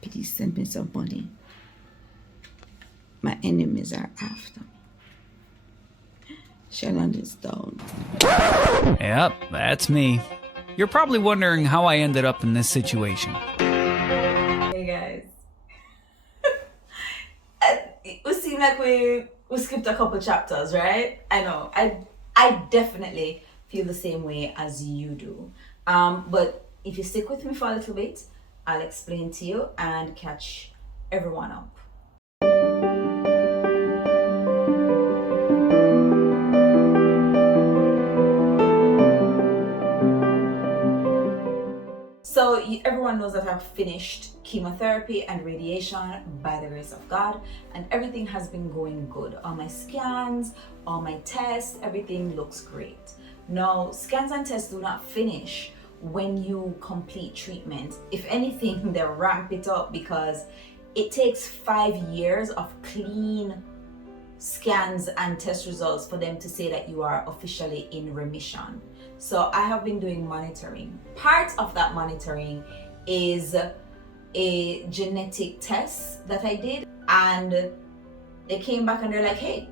Please send me some money. My enemies are after me. Shannon is down. Yep, that's me. You're probably wondering how I ended up in this situation. Hey guys. It seemed like we skipped a couple chapters, right? I know. I definitely feel the same way as you do. But if you stick with me for a little bit, I'll explain to you and catch everyone up. So everyone knows that I've finished chemotherapy and radiation by the grace of God, and everything has been going good. All my scans, all my tests, everything looks great. Now, scans and tests do not finish when you complete treatment. If anything, they ramp it up because it takes 5 years of clean scans and test results for them to say that you are officially in remission. So I have been doing monitoring. Part of that monitoring is a genetic test that I did, and they came back and they're like, hey,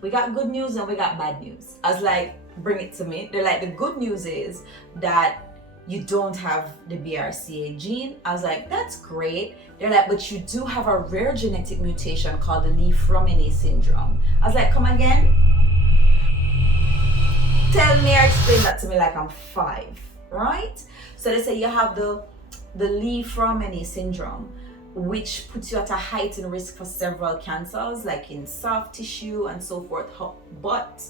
we got good news and we got bad news. I was like, bring it to me. They're like, the good news is that you don't have the BRCA gene. I was like, that's great. They're like, but you do have a rare genetic mutation called the Fraumeni syndrome. I was like, come again? Tell me or explain that to me like I'm 5, right? So they say you have the Fraumeni syndrome, which puts you at a heightened risk for several cancers, like in soft tissue and so forth, but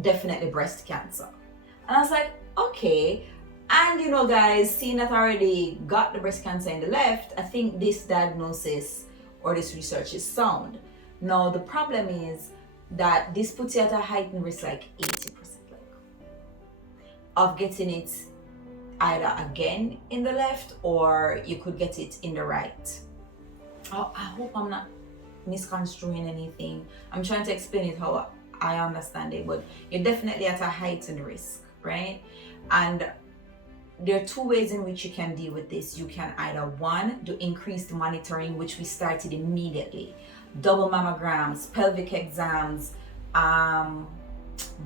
definitely breast cancer. And I was like, okay. And you know, guys, seeing that I already got the breast cancer in the left, I think this diagnosis or this research is sound. Now, the problem is that this puts you at a heightened risk, like 80%, of getting it either again in the left or you could get it in the right. I hope I'm not misconstruing anything. I'm trying to explain it how I understand it, but you're definitely at a heightened risk, right? And there are 2 ways in which you can deal with this. You can either, 1, do increased monitoring, which we started immediately. Double mammograms, pelvic exams,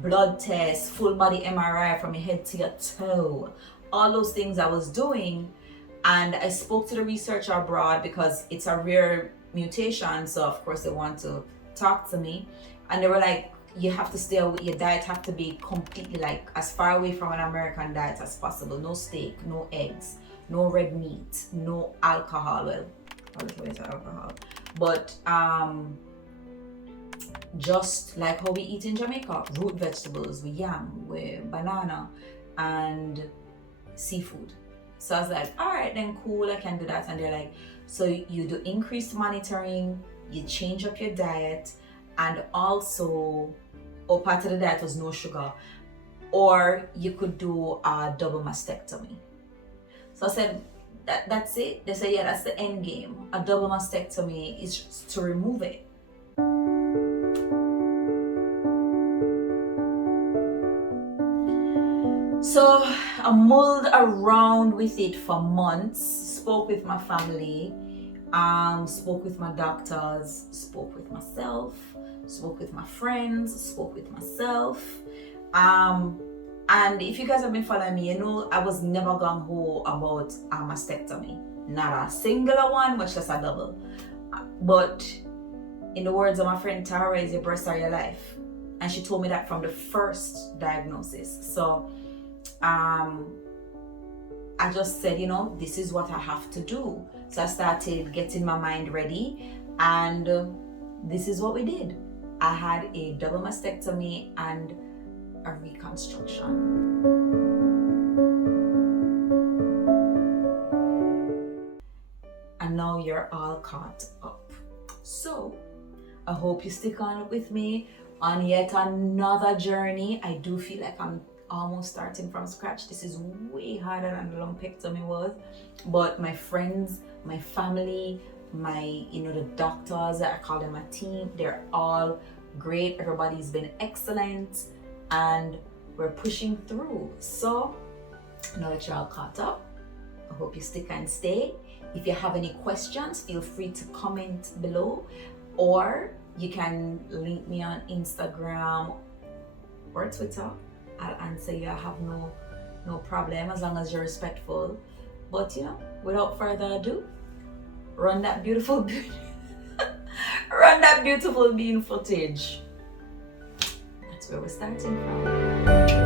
blood tests, full body MRI from your head to your toe. All those things I was doing, and I spoke to the researcher abroad because it's a rare mutation, so of course they want to talk to me, and they were like, you have to stay away, your diet have to be completely like as far away from an American diet as possible. No steak, no eggs, no red meat, no alcohol. Well, a little bit of alcohol, but just like how we eat in Jamaica, root vegetables, with yam, with banana, and seafood. So I was like, all right, then cool, I can do that. And they're like, so you do increased monitoring, you change up your diet, and also, part of the diet was no sugar, or you could do a double mastectomy. So I said, that's it. They said, yeah, that's the end game. A double mastectomy is just to remove it. So I mulled around with it for months, spoke with my family, spoke with my doctors, spoke with myself, spoke with my friends, spoke with myself. And if you guys have been following me, you know I was never gung-ho about a mastectomy. Not a singular one, much less a double. But in the words of my friend Tara, is your breasts are your life. And she told me that from the first diagnosis. So I just said, you know, this is what I have to do. So I started getting my mind ready, and this is what we did. I had a double mastectomy and a reconstruction. And now you're all caught up. So I hope you stick on with me on yet another journey. I do feel like I'm almost starting from scratch. This is way harder than the lumpectomy was, but my friends, my family, the doctors, I call them a team, they're all great. Everybody's been excellent, and we're pushing through. So now that you're all caught up, I hope you stick and stay. If you have any questions, feel free to comment below, or you can link me on Instagram or Twitter. I'll answer you. I have no problem as long as you're respectful. But you know, without further ado, run that beautiful bean footage. That's where we're starting from.